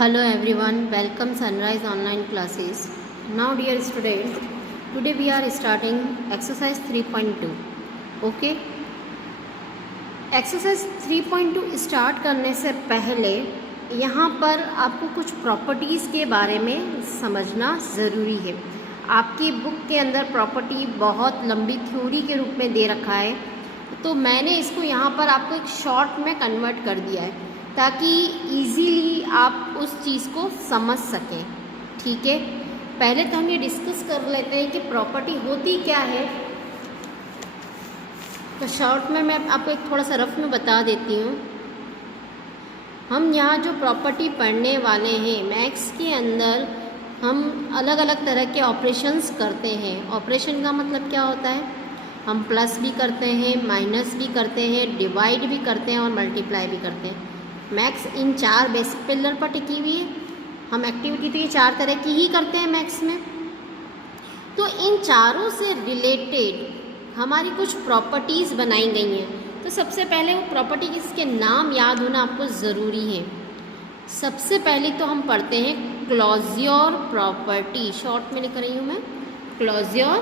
Hello everyone, welcome Sunrise online classes. Now dear students, today we are starting exercise 3.2. Okay? Exercise 3.2 start करने से पहले यहाँ पर आपको कुछ प्रॉपर्टीज़ के बारे में समझना ज़रूरी है। आपकी बुक के अंदर प्रॉपर्टी बहुत लंबी थ्योरी के रूप में दे रखा है, तो मैंने इसको यहाँ पर आपको एक शॉर्ट में कन्वर्ट कर दिया है ताकि इजीली आप उस चीज़ को समझ सकें। ठीक है, पहले तो हम ये डिस्कस कर लेते हैं कि प्रॉपर्टी होती क्या है। तो शॉर्ट में मैं आपको एक थोड़ा सा रफ में बता देती हूँ। हम यहाँ जो प्रॉपर्टी पढ़ने वाले हैं, मैथ्स के अंदर हम अलग अलग तरह के ऑपरेशंस करते हैं। ऑपरेशन का मतलब क्या होता है? हम प्लस भी करते हैं, माइनस भी करते हैं, डिवाइड भी करते हैं और मल्टीप्लाई भी करते हैं। मैथ्स इन चार बेसिक पिलर पर टिकी हुई है। हम एक्टिविटी तो ये चार तरह की ही करते हैं मैथ्स में। तो इन चारों से रिलेटेड हमारी कुछ प्रॉपर्टीज़ बनाई गई हैं। तो सबसे पहले वो प्रॉपर्टी जिसके नाम याद होना आपको ज़रूरी है। सबसे पहले तो हम पढ़ते हैं क्लोज्योर प्रॉपर्टी। शॉर्ट में लिख रही हूँ मैं, क्लोज्योर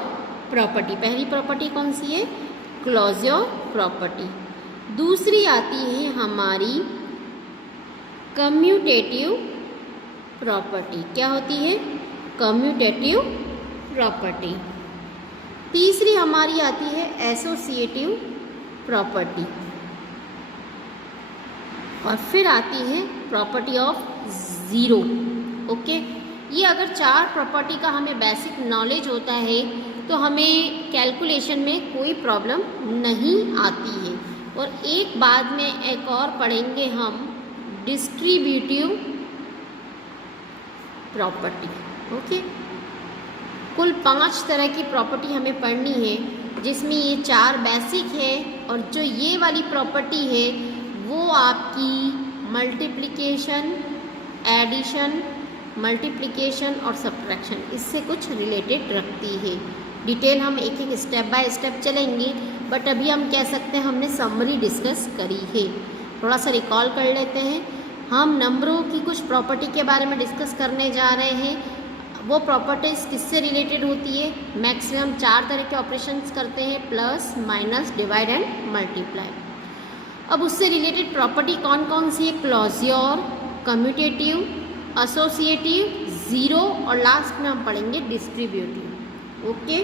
प्रॉपर्टी। पहली प्रॉपर्टी कौन सी है? Closure property. दूसरी आती है हमारी कम्यूटेटिव प्रॉपर्टी। क्या होती है? Commutative property. तीसरी हमारी आती है एसोसिएटिव प्रॉपर्टी। और फिर आती है प्रॉपर्टी ऑफ ज़ीरो। ओके, ये अगर चार प्रॉपर्टी का हमें बेसिक नॉलेज होता है तो हमें कैलकुलेशन में कोई प्रॉब्लम नहीं आती है। और एक बाद में एक और पढ़ेंगे हम डिस्ट्रीब्यूटिव प्रॉपर्टी। ओके, कुल 5 तरह की प्रॉपर्टी हमें पढ़नी है, जिसमें ये चार बेसिक है। और जो ये वाली प्रॉपर्टी है वो आपकी मल्टीप्लिकेशन, एडिशन, मल्टीप्लिकेशन और सब्ट्रैक्शन, इससे कुछ रिलेटेड रखती है। डिटेल हम एक एक स्टेप बाय स्टेप चलेंगे, बट अभी हम कह सकते हैं हमने समरी डिस्कस करी है। थोड़ा सा रिकॉल कर लेते हैं। हम नंबरों की कुछ प्रॉपर्टी के बारे में डिस्कस करने जा रहे हैं। वो प्रॉपर्टीज़ किससे रिलेटेड होती है? मैक्सिमम 4 तरह के ऑपरेशंस करते हैं, plus, minus, divide and multiply. अब उससे रिलेटेड प्रॉपर्टी कौन कौन सी है? क्लोज्योर, कम्यूटेटिव, एसोसिएटिव, ज़ीरो और लास्ट में हम पढ़ेंगे डिस्ट्रीब्यूटिव। ओके,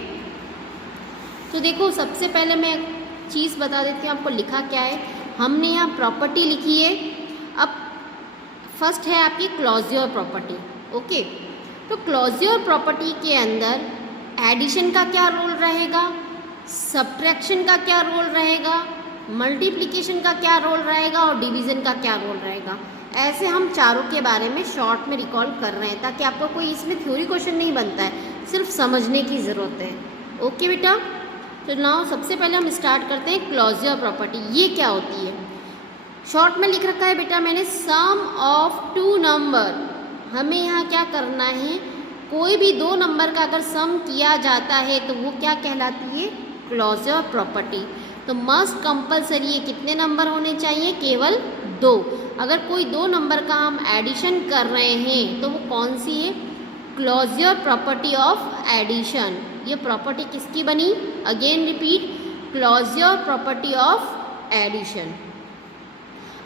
तो देखो सबसे पहले मैं चीज़ बता देती हूँ आपको लिखा क्या है। हमने यहाँ प्रॉपर्टी लिखी है। अब फर्स्ट है आपकी क्लोज्योर प्रॉपर्टी। ओके, तो क्लोज्योर प्रॉपर्टी के अंदर एडिशन का क्या रोल रहेगा, सब्ट्रैक्शन का क्या रोल रहेगा, मल्टीप्लिकेशन का क्या रोल रहेगा और डिवीज़न का क्या रोल रहेगा। ऐसे हम चारों के बारे में शॉर्ट में रिकॉल कर रहे हैं ताकि आपको कोई इसमें थ्योरी क्वेश्चन नहीं बनता है, सिर्फ समझने की ज़रूरत है। ओके बेटा, तो नाउ सबसे पहले हम स्टार्ट करते हैं क्लोज्योर प्रॉपर्टी। ये क्या होती है? शॉर्ट में लिख रखा है बेटा मैंने, सम ऑफ 2 नंबर। हमें यहाँ क्या करना है? कोई भी 2 नंबर का अगर सम किया जाता है तो वो क्या कहलाती है? Closure property. तो मस्ट कंपलसरी ये कितने नंबर होने चाहिए? केवल 2। अगर कोई 2 नंबर का हम एडिशन कर रहे हैं तो वो कौन सी है? Closure property of addition. ये प्रॉपर्टी किसकी बनी? Again repeat, closure property of addition.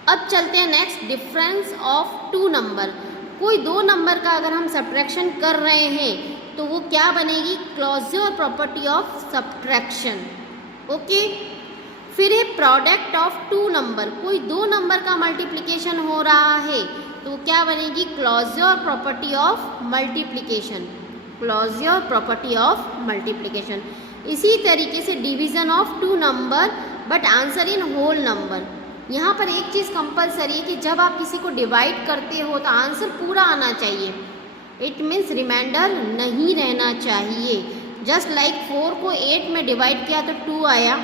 अब चलते हैं नेक्स्ट, डिफरेंस ऑफ 2 नंबर। कोई 2 नंबर का अगर हम सब्ट्रैक्शन कर रहे हैं तो वो क्या बनेगी? Closure property of subtraction. Okay, फिर है प्रोडक्ट ऑफ 2 नंबर। कोई 2 नंबर का मल्टीप्लिकेशन हो रहा है तो क्या बनेगी? Closure property of multiplication. Closure property of multiplication. इसी तरीके से division of 2 number but answer in whole number. यहाँ पर एक चीज़ कंपलसरी है कि जब आप किसी को डिवाइड करते हो तो आंसर पूरा आना चाहिए। इट मीन्स रिमाइंडर नहीं रहना चाहिए। जस्ट लाइक 4 को 8 में डिवाइड किया तो 2 आया,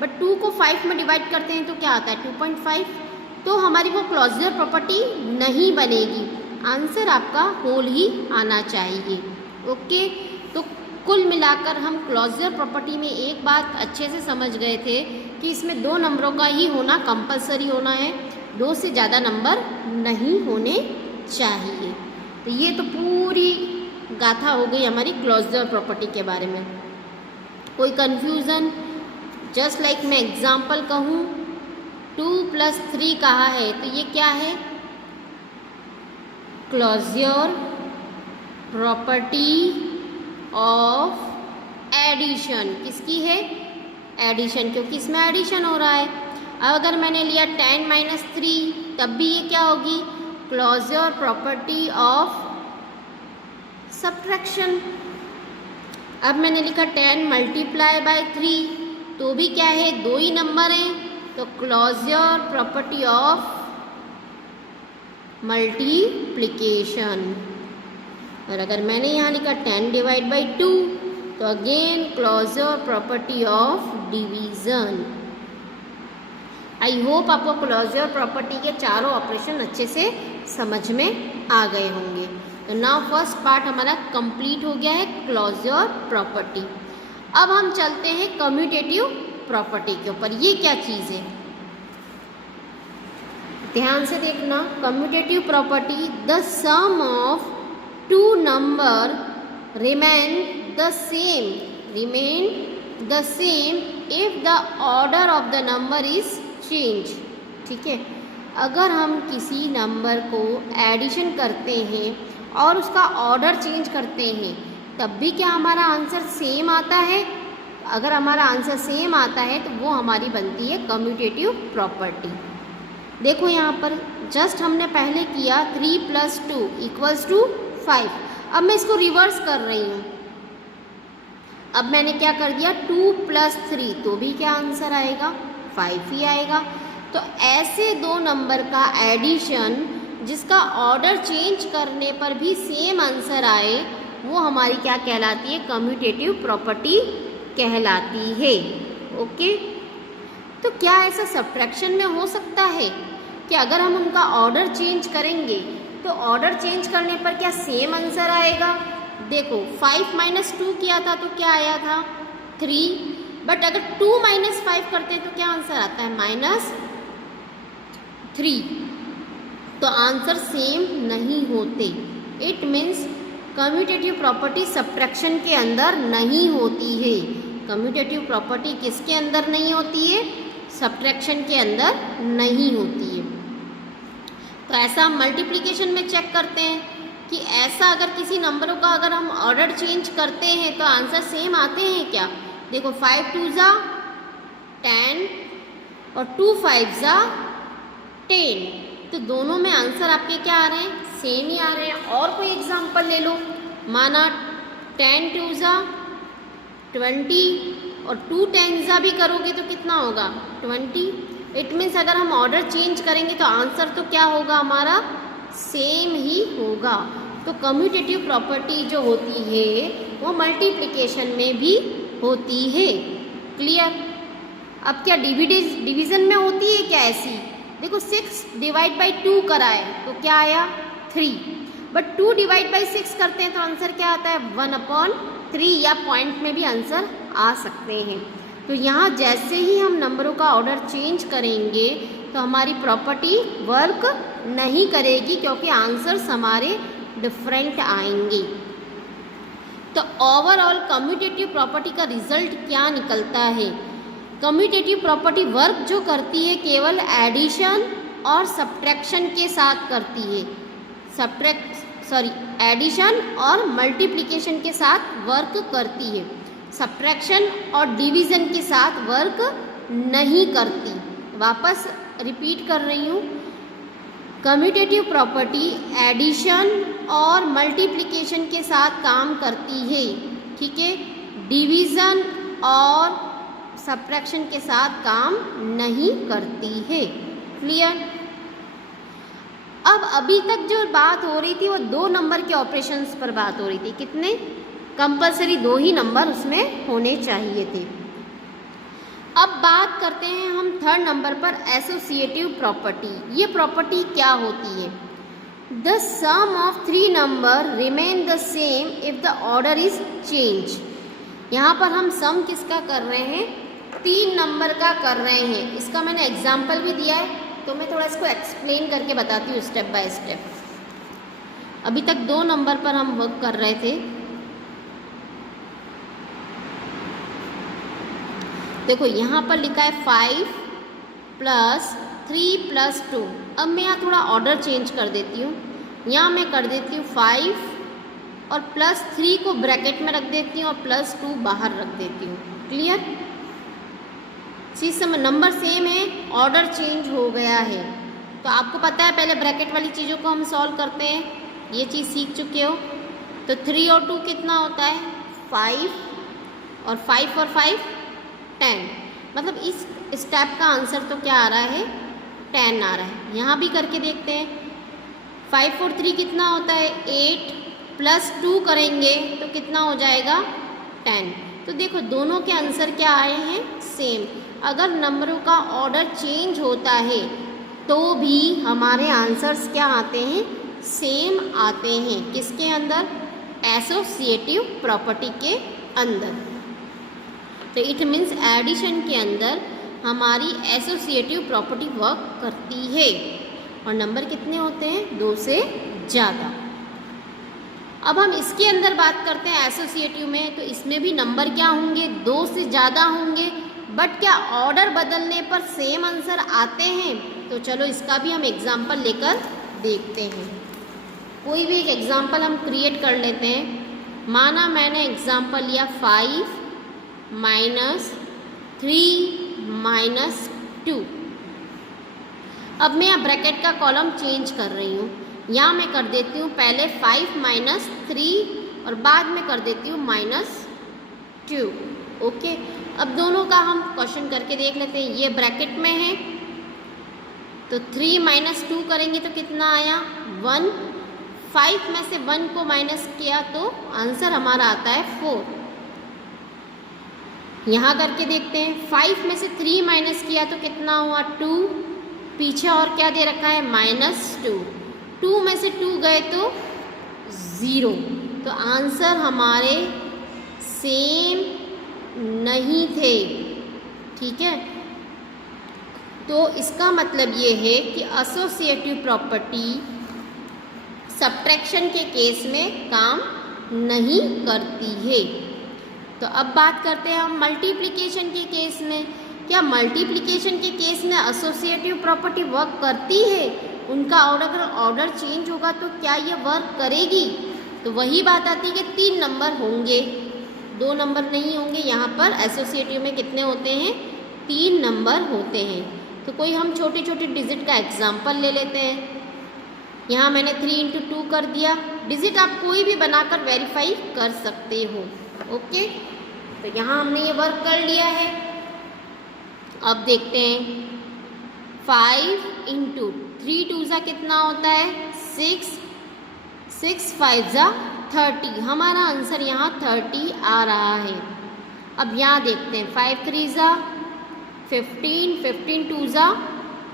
बट 2 को 5 में डिवाइड करते हैं तो क्या आता है? 2.5। तो हमारी वो क्लोज्योर प्रॉपर्टी नहीं बनेगी, आंसर आपका होल ही आना चाहिए। ओके, तो कुल मिलाकर हम क्लोज्योर प्रॉपर्टी में एक बात अच्छे से समझ गए थे कि इसमें 2 नंबरों का ही होना कंपलसरी होना है, 2 से ज़्यादा नंबर नहीं होने चाहिए। तो ये तो पूरी गाथा हो गई हमारी क्लोजर प्रॉपर्टी के बारे में। कोई कन्फ्यूज़न? जस्ट लाइक मैं एग्जाम्पल कहूँ 2 + 3 कहा है तो ये क्या है? Closure property of addition. किसकी है? एडिशन, क्योंकि इसमें एडिशन हो रहा है। अब अगर मैंने लिया 10 - 3 तब भी ये क्या होगी? Closure property of subtraction. अब मैंने लिखा 10 × 3 तो भी क्या है? 2 ही नंबर हैं, तो क्लोजर प्रॉपर्टी ऑफ मल्टीप्लिकेशन। और अगर मैंने यहाँ लिखा 10 / 2 तो again closure property of division. I hope आपको क्लोजर प्रॉपर्टी के चारों ऑपरेशन अच्छे से समझ में आ गए होंगे। तो नाउ फर्स्ट पार्ट हमारा कंप्लीट हो गया है क्लोजर प्रॉपर्टी। अब हम चलते हैं कम्यूटेटिव प्रॉपर्टी के ऊपर। ये क्या चीज़ है? ध्यान से देखना। Commutative property, the sum of 2 number remain the same if the order of the number is change। ठीक है, अगर हम किसी नंबर को एडिशन करते हैं और उसका ऑर्डर चेंज करते हैं तब भी क्या हमारा आंसर सेम आता है? अगर हमारा आंसर सेम आता है तो वो हमारी बनती है कम्यूटेटिव प्रॉपर्टी। देखो यहाँ पर जस्ट हमने पहले किया 3 + 2 = 5। अब मैं इसको रिवर्स कर रही हूँ। अब मैंने क्या कर दिया? 2 + 3 तो भी क्या आंसर आएगा? 5 ही आएगा। तो ऐसे दो नंबर का एडिशन जिसका ऑर्डर चेंज करने पर भी सेम आंसर आए वो हमारी क्या कहलाती है? कम्यूटेटिव प्रॉपर्टी कहलाती है। ओके, तो क्या ऐसा सब्ट्रैक्शन में हो सकता है कि अगर हम उनका ऑर्डर चेंज करेंगे तो ऑर्डर चेंज करने पर क्या सेम आंसर आएगा? देखो 5 - 2 किया था तो क्या आया था? 3। बट अगर 2 - 5 करते हैं तो क्या आंसर आता है? -3। तो आंसर सेम नहीं होते। It means commutative property subtraction के अंदर नहीं होती है। कम्यूटेटिव प्रॉपर्टी किसके अंदर नहीं होती है? सब्ट्रैक्शन के अंदर नहीं होती है। तो ऐसा हम मल्टीप्लिकेशन में चेक करते हैं कि ऐसा अगर किसी नंबरों का अगर हम ऑर्डर चेंज करते हैं तो आंसर सेम आते हैं क्या? देखो 5 × 2 = 10 और 2 × 5 = 10। तो दोनों में आंसर आपके क्या आ रहे हैं? सेम ही आ रहे हैं। और कोई एग्जांपल ले लो। माना 10 × 2 = 20 और 2 × 10 भी करोगे तो कितना होगा? 20। इट मीन्स अगर हम ऑर्डर चेंज करेंगे तो आंसर तो क्या होगा हमारा? सेम ही होगा। तो कम्यूटेटिव प्रॉपर्टी जो होती है वो मल्टीप्लिकेशन में भी होती है। क्लियर? अब क्या डिवीज़न में होती है क्या ऐसी? देखो 6 / 2 कराए तो क्या आया? 3। बट 2 / 6 करते हैं तो आंसर क्या आता है? 1/3, या पॉइंट में भी आंसर आ सकते हैं। तो यहाँ जैसे ही हम नंबरों का ऑर्डर चेंज करेंगे तो हमारी प्रॉपर्टी वर्क नहीं करेगी क्योंकि आंसर्स हमारे डिफरेंट आएंगे। तो ओवरऑल कम्यूटेटिव प्रॉपर्टी का रिजल्ट क्या निकलता है? कम्यूटेटिव प्रॉपर्टी वर्क जो करती है केवल एडिशन और सब्ट्रैक्शन के साथ करती है। एडिशन और मल्टीप्लिकेशन के साथ वर्क करती है। सब्ट्रैक्शन और डिवीज़न के साथ वर्क नहीं करती। वापस रिपीट कर रही हूँ, कम्यूटेटिव प्रॉपर्टी एडिशन और मल्टीप्लिकेशन के साथ काम करती है। ठीक है, डिवीज़न और सब्ट्रैक्शन के साथ काम नहीं करती है। क्लियर? अब अभी तक जो बात हो रही थी वो 2 नंबर के ऑपरेशंस पर बात हो रही थी। कितने? कंपलसरी 2 ही नंबर उसमें होने चाहिए थे। अब बात करते हैं हम 3rd नंबर पर एसोसिएटिव प्रॉपर्टी। ये प्रॉपर्टी क्या होती है? The sum of 3 number remain the same if the order is change. यहाँ पर हम सम किसका कर रहे हैं? 3 नंबर का कर रहे हैं। इसका मैंने एग्जाम्पल भी दिया है तो मैं थोड़ा इसको एक्सप्लेन करके बताती हूँ स्टेप बाय स्टेप। अभी तक 2 नंबर पर हम वर्क कर रहे थे। देखो यहाँ पर लिखा है 5 + 3 + 2। अब मैं यहाँ थोड़ा ऑर्डर चेंज कर देती हूँ। यहाँ मैं कर देती हूँ 5 और +3 को ब्रैकेट में रख देती हूँ और +2 बाहर रख देती हूँ। क्लियर? इस समय नंबर सेम है, ऑर्डर चेंज हो गया है। तो आपको पता है पहले ब्रैकेट वाली चीज़ों को हम सॉल्व करते हैं, ये चीज़ सीख चुके हो। तो 3 और 2 कितना होता है? 5 और 5 और 5 10। मतलब इस स्टेप का आंसर तो क्या आ रहा है? 10 आ रहा है। यहाँ भी करके देखते हैं। 5 और 3 कितना होता है? 8 + 2 करेंगे तो कितना हो जाएगा? 10। तो देखो दोनों के आंसर क्या आए हैं? सेम। अगर नंबरों का ऑर्डर चेंज होता है तो भी हमारे आंसर्स क्या आते हैं? सेम आते हैं। किसके अंदर? एसोसिएटिव प्रॉपर्टी के अंदर। तो इट मीन्स एडिशन के अंदर हमारी एसोसिएटिव प्रॉपर्टी वर्क करती है। और नंबर कितने होते हैं? 2 से ज़्यादा। अब हम इसके अंदर बात करते हैं एसोसिएटिव में, तो इसमें भी नंबर क्या होंगे? 2 से ज़्यादा होंगे। बट क्या ऑर्डर बदलने पर सेम आंसर आते हैं? तो चलो इसका भी हम एग्जाम्पल लेकर देखते हैं। कोई भी एक एग्जाम्पल हम क्रिएट कर लेते हैं। माना मैंने एग्जाम्पल लिया 5 - 3 - 2। अब मैं यहाँ ब्रैकेट का कॉलम चेंज कर रही हूँ। यहाँ मैं कर देती हूँ पहले 5 - 3 और बाद में कर देती हूँ -2। ओके, अब दोनों का हम क्वेश्चन करके देख लेते हैं। ये ब्रैकेट में है तो 3 - 2 करेंगे तो कितना आया? 1। 5 में से 1 को माइनस किया तो आंसर हमारा आता है 4। यहाँ करके देखते हैं। 5 में से 3 माइनस किया तो कितना हुआ? 2। पीछे और क्या दे रखा है? -2। 2 में से 2 गए तो 0। तो आंसर हमारे सेम नहीं थे। ठीक है, तो इसका मतलब ये है कि एसोसिएटिव प्रॉपर्टी सब्ट्रैक्शन के केस में काम नहीं करती है। तो अब बात करते हैं हम मल्टीप्लिकेशन के केस में। क्या मल्टीप्लिकेशन के केस में एसोसिएटिव प्रॉपर्टी वर्क करती है? उनका अगर ऑर्डर चेंज होगा तो क्या ये वर्क करेगी? तो वही बात आती है कि 3 नंबर होंगे, 2 नंबर नहीं होंगे। यहाँ पर एसोसिएटिव में कितने होते हैं? 3 नंबर होते हैं। तो कोई हम छोटी छोटी डिजिट का एग्जाम्पल ले लेते हैं। यहाँ मैंने 3 × 2 कर दिया। डिजिट आप कोई भी बनाकर वेरीफाई कर सकते हो। ओके, तो यहाँ हमने ये वर्क कर लिया है। अब देखते हैं 5 × 3 2 कितना होता है? 6। 6 5 30। हमारा आंसर यहाँ 30 आ रहा है। अब यहाँ देखते हैं 5 3 15 15 2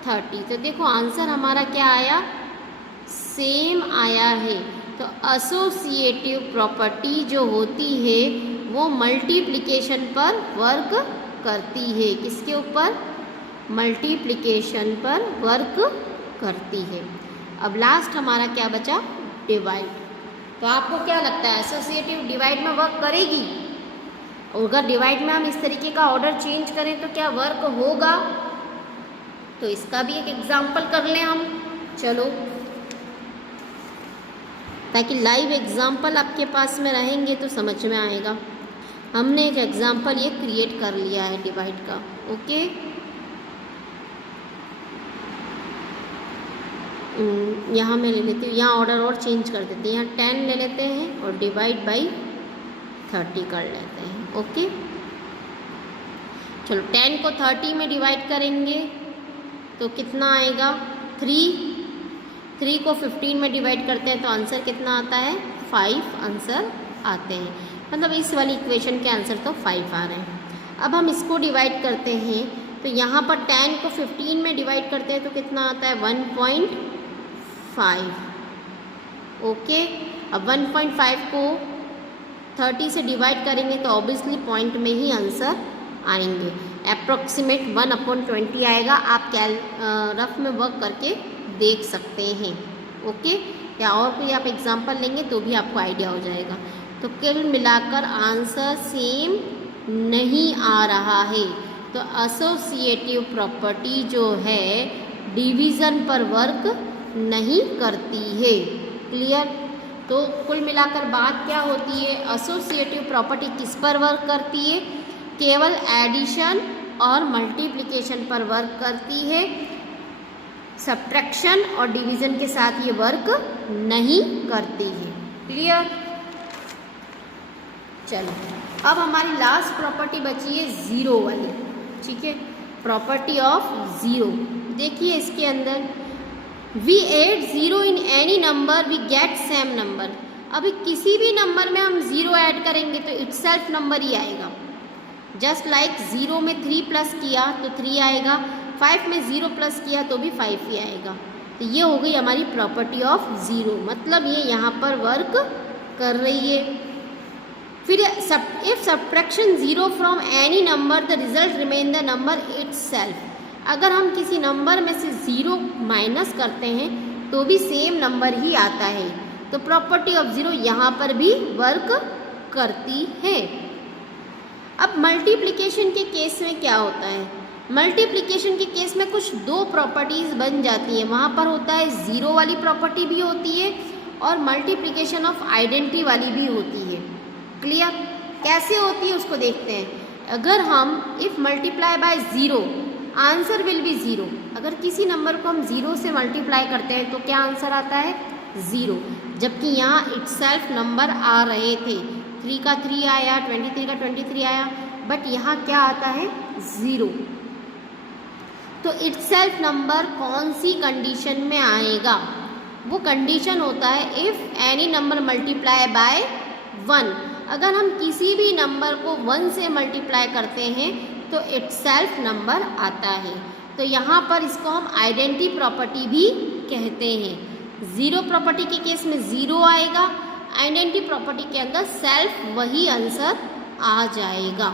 30। तो देखो आंसर हमारा क्या आया? सेम आया है। तो एसोसिएटिव प्रॉपर्टी जो होती है वो मल्टीप्लिकेशन पर वर्क करती है। किसके ऊपर? मल्टीप्लिकेशन पर वर्क करती है। अब लास्ट हमारा क्या बचा? डिवाइड। तो आपको क्या लगता है एसोसिएटिव डिवाइड में वर्क करेगी? और अगर डिवाइड में हम इस तरीके का ऑर्डर चेंज करें तो क्या वर्क होगा? तो इसका भी एक एग्जाम्पल कर लें हम। चलो, ताकि लाइव एग्जाम्पल आपके पास में रहेंगे तो समझ में आएगा। हमने एक एग्जाम्पल ये क्रिएट कर लिया है डिवाइड का। ओके, यहाँ मैं ले लेती हूँ, यहाँ ऑर्डर और चेंज कर देते हैं। यहाँ 10 ले लेते हैं और डिवाइड बाई 30 कर लेते हैं। ओके, चलो 10 को 30 में डिवाइड करेंगे तो कितना आएगा? 3। 3 को 15 में डिवाइड करते हैं तो आंसर कितना आता है? 5 आंसर आते हैं। मतलब इस वाली इक्वेशन के आंसर तो 5 आ रहे हैं। अब हम इसको डिवाइड करते हैं तो यहाँ पर 10 को 15 में डिवाइड करते हैं तो कितना आता है? 1.5। ओके, अब 1.5 को 30 से डिवाइड करेंगे तो ऑब्वियसली पॉइंट में ही आंसर आएंगे। अप्रॉक्सीमेट 1/20 आएगा। आप रफ में वर्क करके देख सकते हैं। ओके, या और कोई आप एग्जांपल लेंगे तो भी आपको आइडिया हो जाएगा। तो कुल मिलाकर आंसर सेम नहीं आ रहा है। तो एसोसिएटिव प्रॉपर्टी जो है डिवीज़न पर वर्क नहीं करती है। क्लियर? तो कुल मिलाकर बात क्या होती है, एसोसिएटिव प्रॉपर्टी किस पर वर्क करती है? केवल एडिशन और मल्टीप्लिकेशन पर वर्क करती है। सब्ट्रैक्शन और डिवीज़न के साथ ये वर्क नहीं करती है। क्लियर? चलो अब हमारी लास्ट प्रॉपर्टी बची है ज़ीरो वाली। ठीक है, प्रॉपर्टी ऑफ ज़ीरो। देखिए इसके अंदर we add zero in any number we get same number. अभी किसी भी नंबर में हम ज़ीरो ऐड करेंगे तो इटसेल्फ नंबर ही आएगा। जस्ट लाइक ज़ीरो में 3 प्लस किया तो 3 आएगा, 5 में 0 प्लस किया तो भी 5 ही आएगा। तो ये हो गई हमारी प्रॉपर्टी ऑफ ज़ीरो, मतलब ये यहाँ पर वर्क कर रही है। फिर if subtraction zero from any number the result remain the number itself. अगर हम किसी नंबर में से ज़ीरो माइनस करते हैं तो भी सेम नंबर ही आता है। तो प्रॉपर्टी ऑफ ज़ीरो यहाँ पर भी वर्क करती है। अब मल्टीप्लिकेशन के केस में क्या होता है? मल्टीप्लिकेशन के केस में कुछ दो प्रॉपर्टीज़ बन जाती हैं। वहाँ पर होता है ज़ीरो वाली प्रॉपर्टी भी होती है और मल्टीप्लिकेशन ऑफ आइडेंटिटी वाली भी होती है। क्लियर? कैसे होती है उसको देखते हैं। अगर हम if multiply by zero answer will be zero. अगर किसी नंबर को हम ज़ीरो से मल्टीप्लाई करते हैं तो क्या आंसर आता है? ज़ीरो। जबकि यहाँ इटसेल्फ नंबर आ रहे थे, 3 का 3 आया, 23 का 23 आया, बट यहाँ क्या आता है? ज़ीरो। तो इटसेल्फ नंबर कौन सी कंडीशन में आएगा? वो कंडीशन होता है if any number multiply by 1। अगर हम किसी भी नंबर को 1 से मल्टीप्लाई करते हैं तो इटसेल्फ नंबर आता है। तो यहाँ पर इसको हम आइडेंटिटी प्रॉपर्टी भी कहते हैं। ज़ीरो प्रॉपर्टी के केस में ज़ीरो आएगा, आइडेंटिटी प्रॉपर्टी के अंदर सेल्फ वही आंसर आ जाएगा।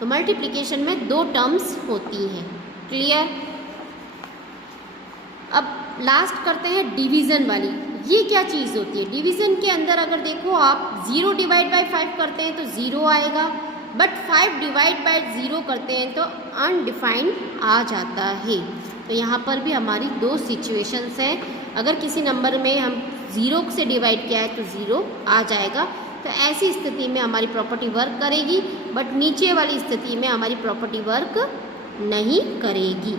तो मल्टीप्लिकेशन में दो टर्म्स होती हैं। क्लियर? अब लास्ट करते हैं डिवीज़न वाली। ये क्या चीज़ होती है? डिवीज़न के अंदर अगर देखो आप 0 डिवाइड बाई 5 करते हैं तो 0 आएगा, बट 5 डिवाइड बाई 0 करते हैं तो अनडिफाइंड आ जाता है। तो यहाँ पर भी हमारी दो सिचुएशंस हैं। अगर किसी नंबर में हम 0 से डिवाइड किया है तो 0 आ जाएगा। तो ऐसी स्थिति में हमारी प्रॉपर्टी वर्क करेगी, बट नीचे वाली स्थिति में हमारी प्रॉपर्टी वर्क नहीं करेगी।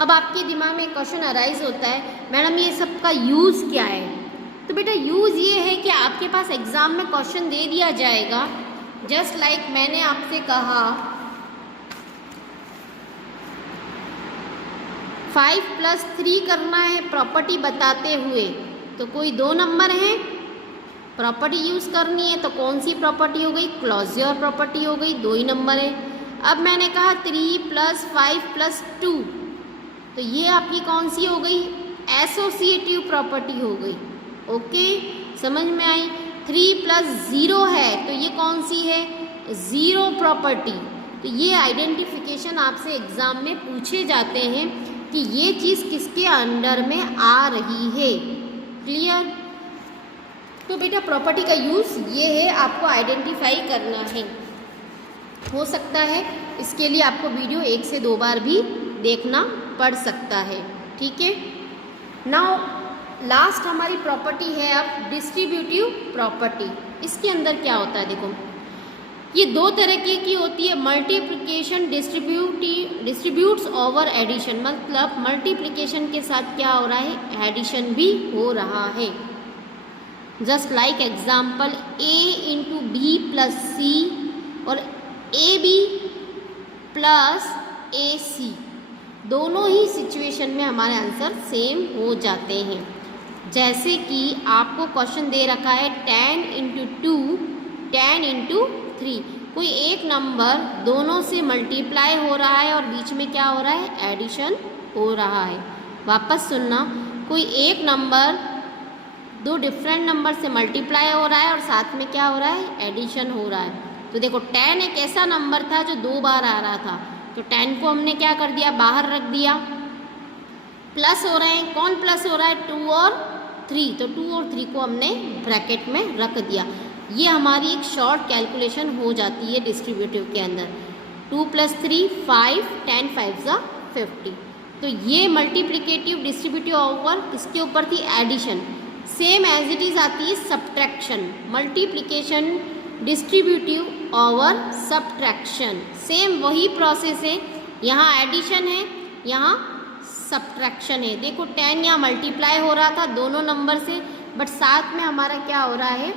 अब आपके दिमाग में क्वेश्चन अराइज होता है, मैडम ये सब का यूज़ क्या है? तो बेटा यूज़ ये है कि आपके पास एग्ज़ाम में क्वेश्चन दे दिया जाएगा, जस्ट लाइक मैंने आपसे कहा 5 + 3 करना है प्रॉपर्टी बताते हुए। तो कोई दो नंबर हैं, प्रॉपर्टी यूज़ करनी है, तो कौन सी प्रॉपर्टी हो गई? क्लोजर प्रॉपर्टी हो गई, दो ही नंबर है। अब मैंने कहा 3 + 5 + 2, तो ये आपकी कौन सी हो गई? एसोसिएटिव प्रॉपर्टी हो गई। ओके, समझ में आई? 3 + 0 है तो ये कौन सी है? Zero property. तो ये आइडेंटिफिकेशन आपसे एग्ज़ाम में पूछे जाते हैं कि ये चीज़ किसके अंडर में आ रही है। क्लियर? तो बेटा प्रॉपर्टी का यूज़ ये है, आपको आइडेंटिफाई करना है। हो सकता है इसके लिए आपको वीडियो 1 से 2 बार भी देखना पड़ सकता है। ठीक है? नाउ लास्ट हमारी प्रॉपर्टी है अब डिस्ट्रीब्यूटिव प्रॉपर्टी। इसके अंदर क्या होता है? देखो ये दो तरह की होती है। मल्टीप्लिकेशन डिस्ट्रीब्यूट्स ओवर एडिशन, मतलब मल्टीप्लिकेशन के साथ क्या हो रहा है? एडिशन भी हो रहा है। Just like example a × b + c और ab + ac, दोनों ही सिचुएशन में हमारे आंसर सेम हो जाते हैं। जैसे कि आपको क्वेश्चन दे रखा है 10 × 2 10 × 3, कोई एक नंबर दोनों से मल्टीप्लाई हो रहा है और बीच में क्या हो रहा है? एडिशन हो रहा है। वापस सुनना, कोई एक नंबर दो डिफरेंट नंबर से मल्टीप्लाई हो रहा है और साथ में क्या हो रहा है? एडिशन हो रहा है। तो देखो 10 एक ऐसा नंबर था जो 2 बार आ रहा था, तो 10 को हमने क्या कर दिया? बाहर रख दिया। प्लस हो रहे हैं, कौन प्लस हो रहा है? 2 और 3, तो 2 और 3 को हमने ब्रैकेट में रख दिया। ये हमारी एक शॉर्ट कैलकुलेशन हो जाती है डिस्ट्रीब्यूटिव के अंदर। 2 + 3 5, 10 5 ज़ा 50। तो ये मल्टीप्लिकेटिव डिस्ट्रीब्यूटिव ओवर इसके ऊपर थी addition. Same as it is आती है subtraction, multiplication distributive over subtraction, same वही प्रोसेस है। यहाँ एडिशन है, यहाँ सब्ट्रैक्शन है। देखो 10 यहाँ मल्टीप्लाई हो रहा था दोनों नंबर से, बट साथ में हमारा क्या हो रहा है,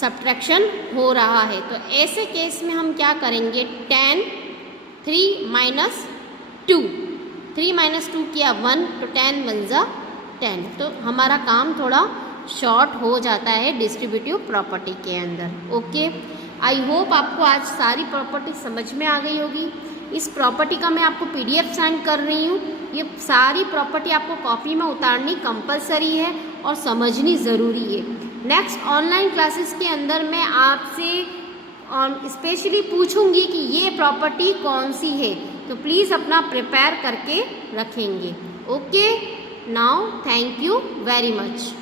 सब्ट्रैक्शन हो रहा है। तो ऐसे केस में हम क्या करेंगे, 10 3 - 2, 3 - 2 किया 1, तो 10 1 ज़ा 10। तो हमारा काम थोड़ा शॉर्ट हो जाता है डिस्ट्रीब्यूटिव प्रॉपर्टी के अंदर। ओके, आई होप आपको आज सारी प्रॉपर्टी समझ में आ गई होगी। इस प्रॉपर्टी का मैं आपको PDF सेंड कर रही हूँ। ये सारी प्रॉपर्टी आपको कॉपी में उतारनी कंपलसरी है और समझनी ज़रूरी है। नेक्स्ट ऑनलाइन क्लासेस के अंदर मैं आपसे स्पेशली पूछूंगी कि ये प्रॉपर्टी कौन सी है, तो प्लीज़ अपना प्रिपेयर करके रखेंगे। Okay, now thank you very much.